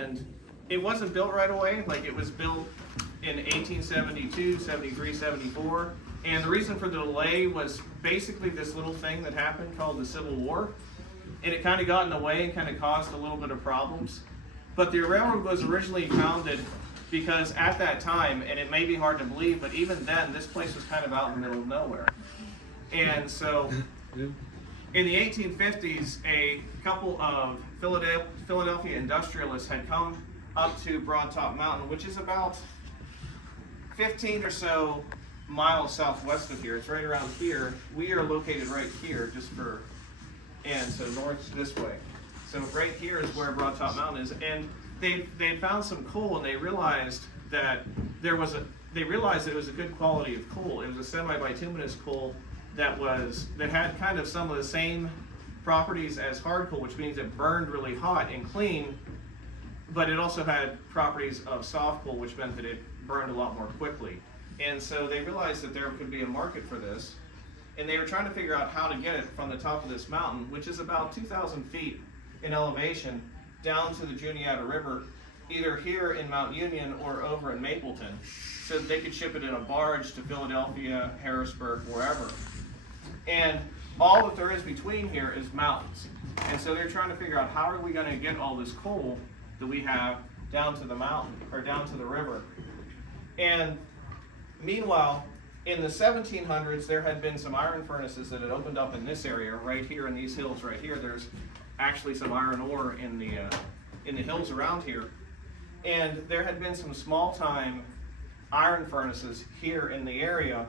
and it wasn't built right away. Like, it was built in 1872, 73, 74. And the reason for the delay was basically this little thing that happened called the Civil War. And it kind of got in the way and kind of caused a little bit of problems. But the railroad was originally founded because at that time, and it may be hard to believe, but even then, this place was kind of out in the middle of nowhere. And so, in the 1850s, a couple of Philadelphia industrialists had come up to Broad Top Mountain, which is about 15 or so miles southwest of here. It's right around here. We are located right here, and so north this way. So right here is where Broad Top Mountain is, and they found some coal, and they realized that it was a good quality of coal. It was a semi-bituminous coal that had kind of some of the same properties as hard coal, which means it burned really hot and clean, but it also had properties of soft coal, which meant that it burned a lot more quickly. And so they realized that there could be a market for this, and they were trying to figure out how to get it from the top of this mountain, which is about 2,000 feet in elevation, down to the Juniata River, either here in Mount Union or over in Mapleton, so that they could ship it in a barge to Philadelphia, Harrisburg, wherever. And all that there is between here is mountains. And so they're trying to figure out, how are we going to get all this coal that we have down to the mountain, or down to the river. And meanwhile, in the 1700s, there had been some iron furnaces that had opened up in this area, right here in these hills right here. There's actually some iron ore in the hills around here. And there had been some small-time iron furnaces here in the area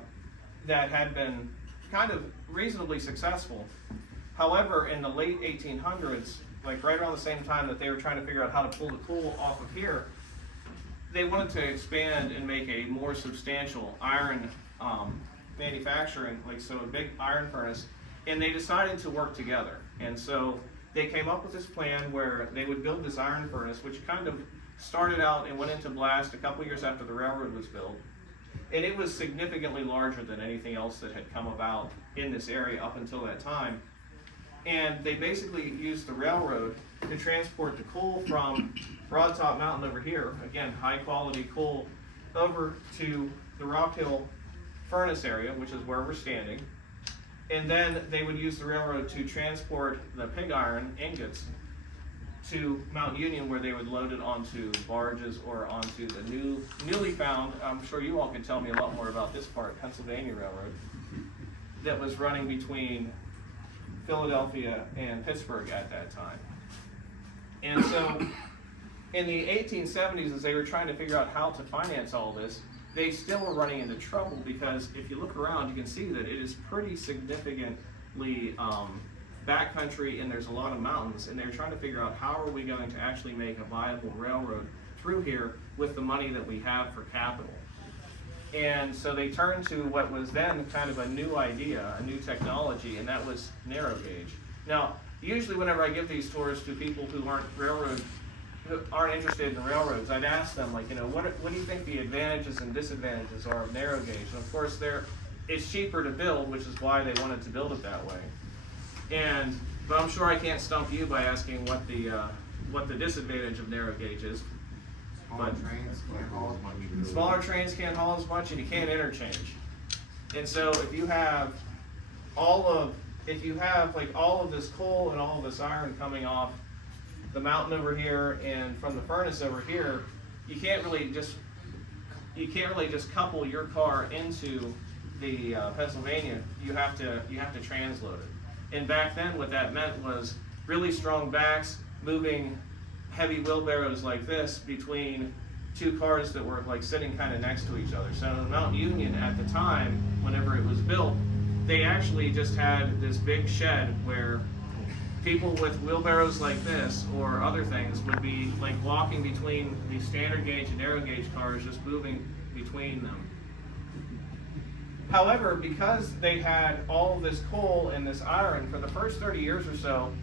that had been kind of reasonably successful. However, in the late 1800s, like right around the same time that they were trying to figure out how to pull the coal off of here, they wanted to expand and make a more substantial iron manufacturing, so a big iron furnace, and they decided to work together. And so they came up with this plan where they would build this iron furnace, which kind of started out and went into blast a couple years after the railroad was built. And it was significantly larger than anything else that had come about in this area up until that time. And they basically used the railroad to transport the coal from Broad Top Mountain over here, again, high quality coal, over to the Rockhill Furnace area, which is where we're standing. And then they would use the railroad to transport the pig iron ingots to Mount Union, where they would load it onto barges or onto the newly found, I'm sure you all can tell me a lot more about this part, Pennsylvania Railroad, that was running between Philadelphia and Pittsburgh at that time. And so in the 1870s, as they were trying to figure out how to finance all this, they still were running into trouble, because if you look around, you can see that it is pretty significantly backcountry, and there's a lot of mountains, and they're trying to figure out, how are we going to actually make a viable railroad through here with the money that we have for capital. And so they turned to what was then kind of a new idea, a new technology, and that was narrow gauge. Now, usually whenever I give these tours to people who aren't interested in railroads, I'd ask them, what do you think the advantages and disadvantages are of narrow gauge? And of course, it's cheaper to build, which is why they wanted to build it that way. But I'm sure I can't stump you by asking what the disadvantage of narrow gauge is. Smaller trains can't haul as much. Smaller trains can't haul as much, and you can't interchange. And so if you have all of this coal and all of this iron coming off the mountain over here and from the furnace over here, you can't really just couple your car into the Pennsylvania. You have to transload it. And back then, what that meant was really strong backs moving heavy wheelbarrows like this between two cars that were sitting kind of next to each other. So in Mount Union at the time, whenever it was built, they actually just had this big shed where people with wheelbarrows like this or other things would be walking between the standard gauge and narrow gauge cars, just moving between them. However, because they had all of this coal and this iron for the first 30 years or so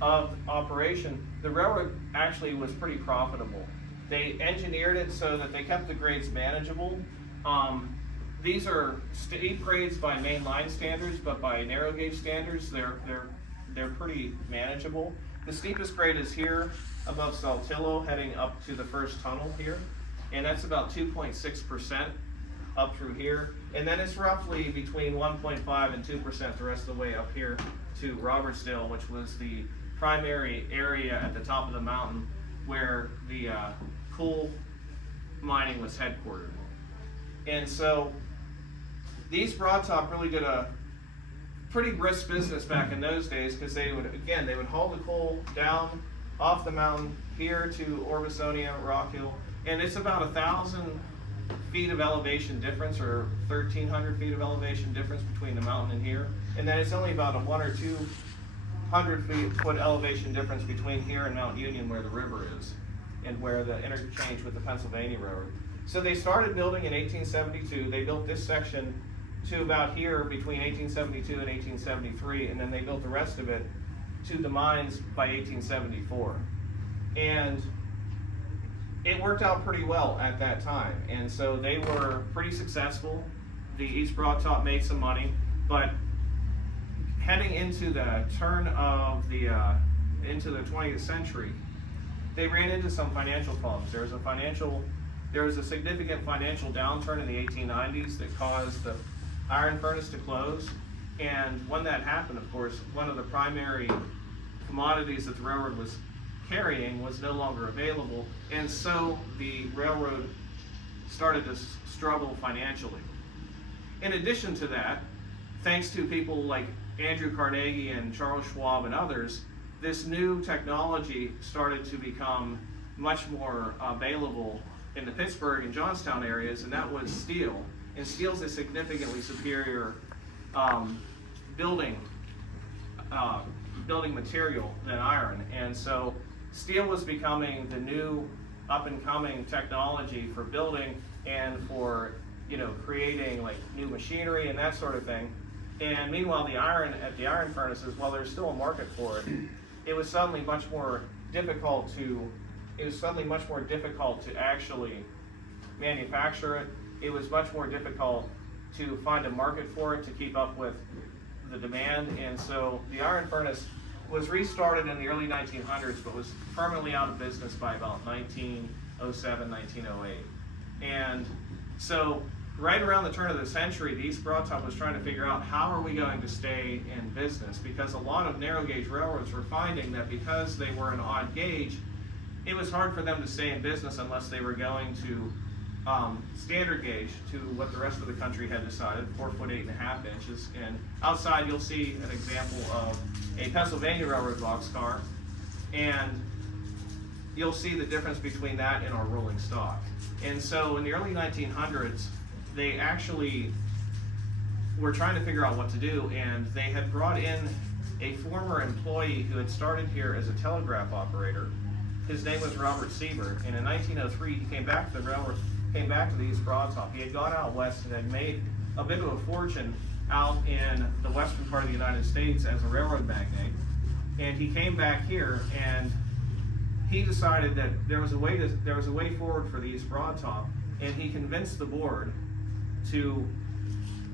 of operation, the railroad actually was pretty profitable. They engineered it so that they kept the grades manageable. These are steep grades by main line standards, but by narrow gauge standards, they're pretty manageable. The steepest grade is here, above Saltillo, heading up to the first tunnel here. And that's about 2.6% up through here. And then it's roughly between 1.5 and 2% the rest of the way up here to Robertsdale, which was the primary area at the top of the mountain where the coal mining was headquartered. And so these Broadtop really did a pretty brisk business back in those days, because they would haul the coal down off the mountain here to Orbisonia, Rockhill, and it's about 1,000 feet of elevation difference, or 1,300 feet of elevation difference between the mountain and here, and then it's only about a 100 or 200 foot elevation difference between here and Mount Union, where the river is, and where the interchange with the Pennsylvania Railroad. So they started building in 1872. They built this section to about here between 1872 and 1873, and then they built the rest of it to the mines by 1874. And it worked out pretty well at that time, and so they were pretty successful. The East Broadtop made some money, but heading into the turn of the into the 20th century, they ran into some financial problems. There was a significant financial downturn in the 1890s that caused the iron furnace to close, and when that happened, of course, one of the primary commodities that the railroad was carrying was no longer available, and so the railroad started to struggle financially. In addition to that, thanks to people like Andrew Carnegie and Charles Schwab and others, this new technology started to become much more available in the Pittsburgh and Johnstown areas, and that was steel. And steel is a significantly superior building material than iron, and so steel was becoming the new up-and-coming technology for building and for creating like new machinery and that sort of thing. And meanwhile, the iron at the iron furnaces, while there's still a market for it, it was suddenly much more difficult to actually manufacture it. It was much more difficult to find a market for it to keep up with the demand, and so the iron furnace was restarted in the early 1900s, but was permanently out of business by about 1907, 1908. And so right around the turn of the century, the East Broadtop was trying to figure out how are we going to stay in business, because a lot of narrow gauge railroads were finding that because they were an odd gauge, it was hard for them to stay in business unless they were going to standard gauge, to what the rest of the country had decided, 4 foot 8.5 inches. And outside you'll see an example of a Pennsylvania Railroad boxcar, and you'll see the difference between that and our rolling stock. And so in the early 1900s, they actually were trying to figure out what to do, and they had brought in a former employee who had started here as a telegraph operator. His name was Robert Siebert, and in 1903 he came back to the railroad, came back to the East Broadtop. He had gone out west and had made a bit of a fortune out in the western part of the United States as a railroad magnate, and he came back here and he decided that there was a way forward for the East Broadtop, and he convinced the board to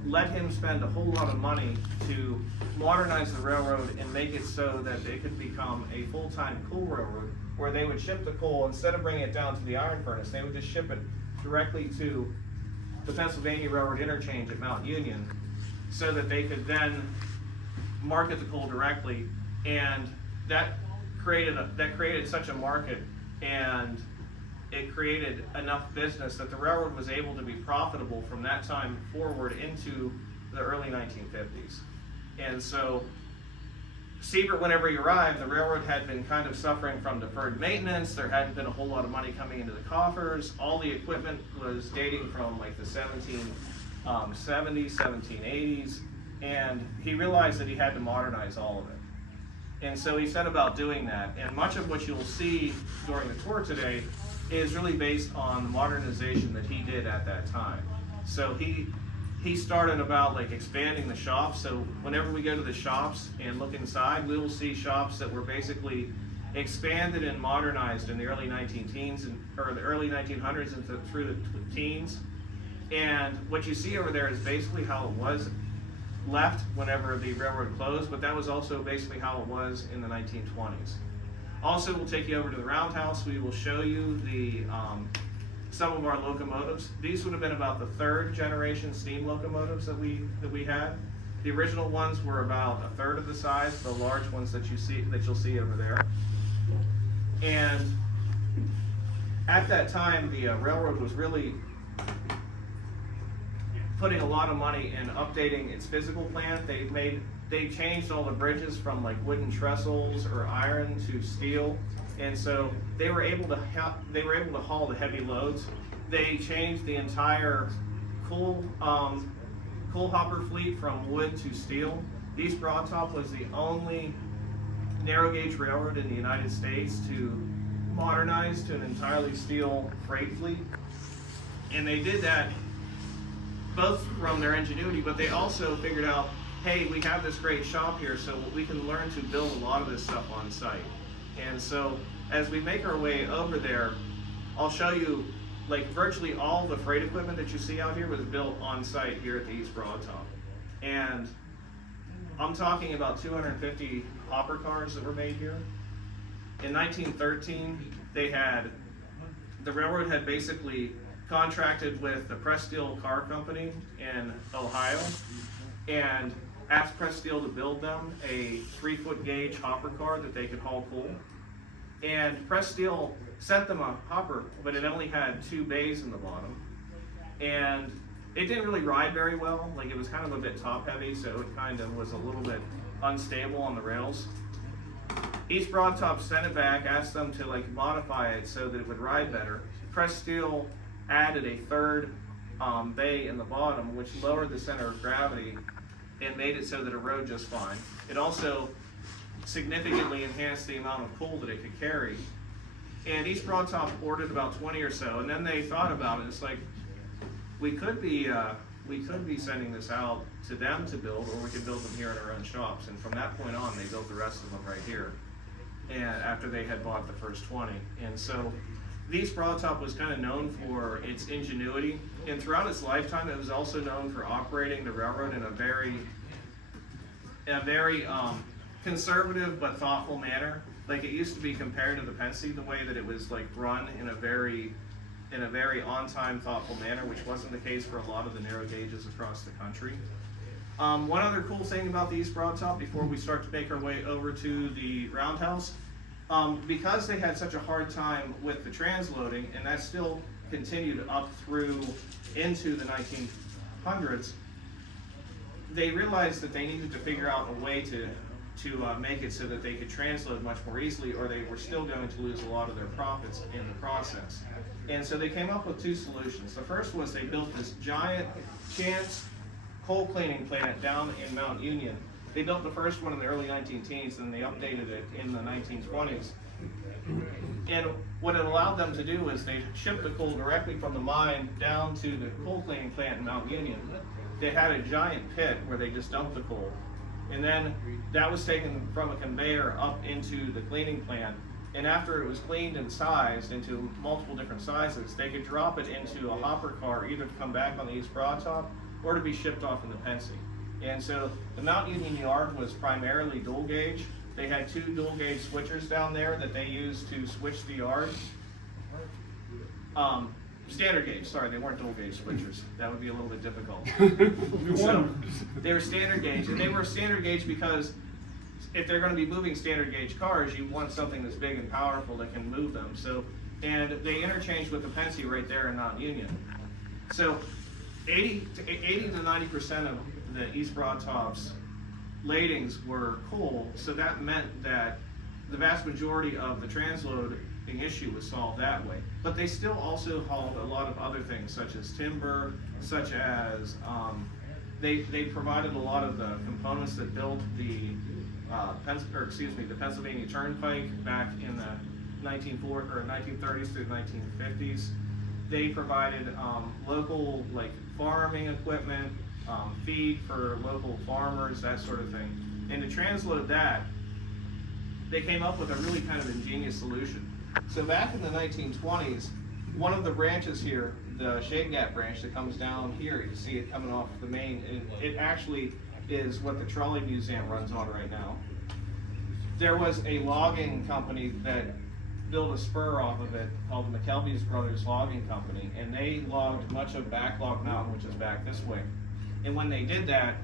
let him spend a whole lot of money to modernize the railroad and make it so that they could become a full-time coal railroad, where they would ship the coal, instead of bringing it down to the iron furnace, they would just ship it directly to the Pennsylvania Railroad interchange at Mount Union, so that they could then market the coal directly. And that created such a market, and it created enough business that the railroad was able to be profitable from that time forward into the early 1950s. And so Siebert, whenever he arrived, the railroad had been kind of suffering from deferred maintenance. There hadn't been a whole lot of money coming into the coffers. All the equipment was dating from like the 1770s, 1780s, and he realized that he had to modernize all of it. And so he set about doing that, and much of what you'll see during the tour today is really based on the modernization that he did at that time. So he started about like expanding the shops. So whenever we go to the shops and look inside, we will see shops that were basically expanded and modernized in the early 1900s and through the teens. And what you see over there is basically how it was left whenever the railroad closed, but that was also basically how it was in the 1920s. Also, we'll take you over to the roundhouse. We will show you the some of our locomotives. These would have been about the 3rd generation steam locomotives that we had. The original ones were about a third of the size, the large ones that you'll see over there. And at that time, the railroad was really putting a lot of money in updating its physical plant. They changed all the bridges from like wooden trestles or iron to steel, and so they were able to haul the heavy loads. They changed the entire coal hopper fleet from wood to steel. East Broadtop was the only narrow gauge railroad in the United States to modernize to an entirely steel freight fleet, and they did that both from their ingenuity, but they also figured out, hey, we have this great shop here, so we can learn to build a lot of this stuff on site. And so as we make our way over there, I'll show you, like, virtually all the freight equipment that you see out here was built on site here at the East Broadtop. And I'm talking about 250 hopper cars that were made here. In 1913, the railroad had basically contracted with the Press Steel Car Company in Ohio and asked Press Steel to build them a 3-foot gauge hopper car that they could haul coal. And Press Steel sent them a hopper, but it only had 2 bays in the bottom. And it didn't really ride very well. Like, it was kind of a bit top heavy, so it kind of was a little bit unstable on the rails. East Broadtop sent it back, asked them to like modify it so that it would ride better. Press Steel added a 3rd bay in the bottom, which lowered the center of gravity and made it so that it rode just fine. It also significantly enhanced the amount of coal that it could carry. And East Broadtop ordered about 20 or so, and then they thought about it. It's like, we could be sending this out to them to build, or we could build them here in our own shops. And from that point on, they built the rest of them right here. And after they had bought the first 20, and so East Broadtop was kind of known for its ingenuity, and throughout its lifetime, it was also known for operating the railroad in a very conservative but thoughtful manner. Like, it used to be compared to the Pennsy, the way that it was like run in a very on-time, thoughtful manner, which wasn't the case for a lot of the narrow gauges across the country. One other cool thing about the East Broadtop, before we start to make our way over to the roundhouse, because they had such a hard time with the transloading, and that still continued up through into the 1900s, they realized that they needed to figure out a way to make it so that they could transload much more easily, or they were still going to lose a lot of their profits in the process. And so they came up with 2 solutions. The first was they built this giant chance coal cleaning plant down in Mount Union. They built the first one in the early 1910s, and they updated it in the 1920s. And what it allowed them to do is they shipped the coal directly from the mine down to the coal cleaning plant in Mount Union. They had a giant pit where they just dumped the coal. And then that was taken from a conveyor up into the cleaning plant. And after it was cleaned and sized into multiple different sizes, they could drop it into a hopper car, either to come back on the East Broadtop or to be shipped off in the Pennsy. And so the Mount Union Yard was primarily dual gauge. They had 2 dual gauge switchers down there that they used to switch the yard. Standard gauge, sorry, they weren't dual gauge switchers. That would be a little bit difficult. So they were standard gauge, and they were standard gauge because if they're going to be moving standard gauge cars, you want something that's big and powerful that can move them. So, and they interchanged with the Pennsy right there in Mount Union. So 80 to 90% of the East Broadtop's ladings were coal, so that meant that the vast majority of the transloading issue was solved that way. But they still also hauled a lot of other things, such as timber, such as they provided a lot of the components that built the Pennsylvania Turnpike back in the 1930s through the 1950s. They provided local farming equipment, feed for local farmers, that sort of thing. And to transload that, they came up with a really kind of ingenious solution. So back in the 1920s, one of the branches here, the Shade Gap branch that comes down here, you see it coming off the main, and it actually is what the Trolley Museum runs on right now. there was a logging company that built a spur off of it called the McKelvey's Brothers Logging Company, and they logged much of Backlog Mountain, which is back this way. And when they did that,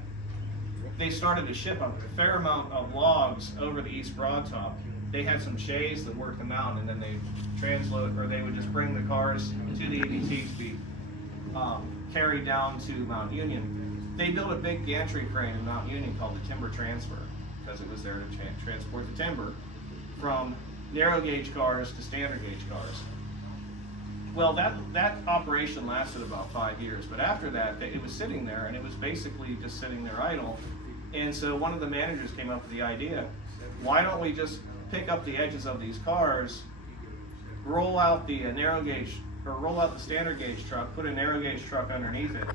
they started to ship a fair amount of logs over the East Broad Top. They had some shays that worked them out, and then they transload, or they would just bring the cars to the EDT to be carried down to Mount Union. They built a big gantry crane in Mount Union called the Timber Transfer, because it was there to transport the timber from narrow gauge cars to standard gauge cars. Well, that operation lasted about 5 years, but after that, it was sitting there, and it was basically just sitting there idle. And so one of the managers came up with the idea, why don't we just pick up the edges of these cars, roll out the narrow gauge, or roll out the standard gauge truck, put a narrow gauge truck underneath it,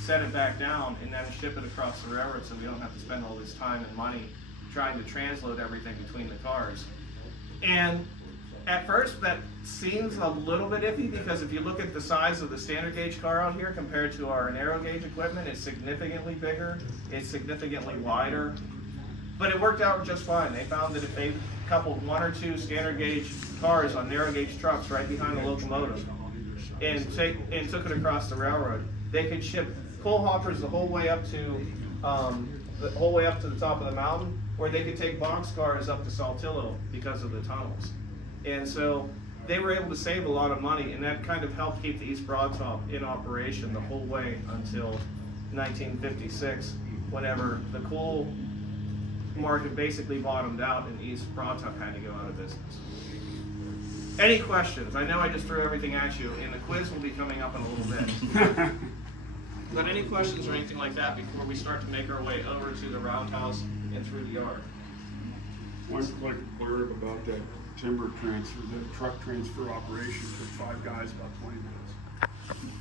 set it back down, and then ship it across the railroad so we don't have to spend all this time and money trying to transload everything between the cars. And at first that seems a little bit iffy, because if you look at the size of the standard gauge car out here compared to our narrow gauge equipment, it's significantly bigger, it's significantly wider, but it worked out just fine. They found that if they coupled 1 or 2 standard gauge cars on narrow gauge trucks right behind the locomotive and took it across the railroad, they could ship coal hoppers the whole way up to the top of the mountain, or they could take box cars up to Saltillo because of the tunnels. And so they were able to save a lot of money, and that kind of helped keep the East Broad Top in operation the whole way until 1956, whenever the coal market basically bottomed out and East Broad Top had to go out of business. Any questions? I know I just threw everything at you, and the quiz will be coming up in a little bit. But any questions or anything like that before we start to make our way over to the roundhouse and through the yard? One quick blurb about that timber transfer, the truck transfer operation took 5 guys about 20 minutes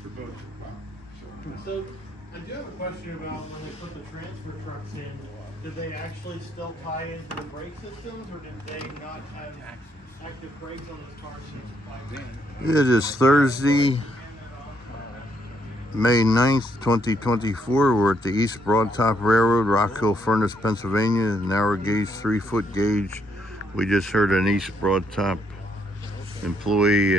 for both. So I do have a question about when they put the transfer trucks in, did they actually still tie into the brake systems, or did they not have active brakes on those cars? It is Thursday, May 9th, 2024. We're at the East Broad Top Railroad, Rockhill Furnace, Pennsylvania, narrow gauge, 3-foot gauge. We just heard an East Broad Top employee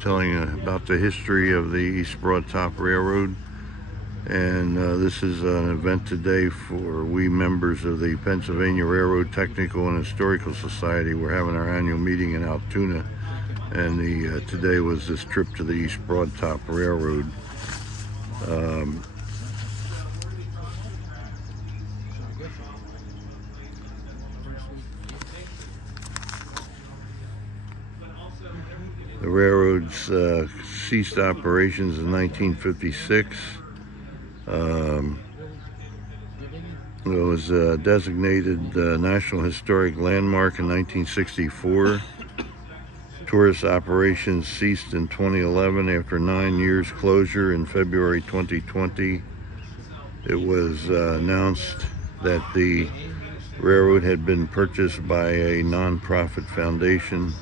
telling about the history of the East Broad Top Railroad. And this is an event today for we members of the Pennsylvania Railroad Technical and Historical Society. We're having our annual meeting in Altoona, and today was this trip to the East Broad Top Railroad. The railroads ceased operations in 1956. It was designated National Historic Landmark in 1964. Tourist operations ceased in 2011 after 9 years closure. In February 2020, it was announced that the railroad had been purchased by a nonprofit foundation,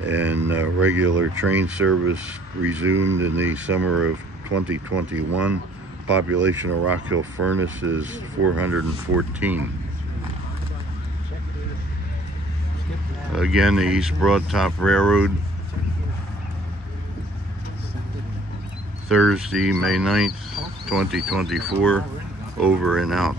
and regular train service resumed in the summer of 2021. Population of Rockhill Furnace is 414. Again, the East Broad Top Railroad, Thursday, May 9th, 2024, over and out.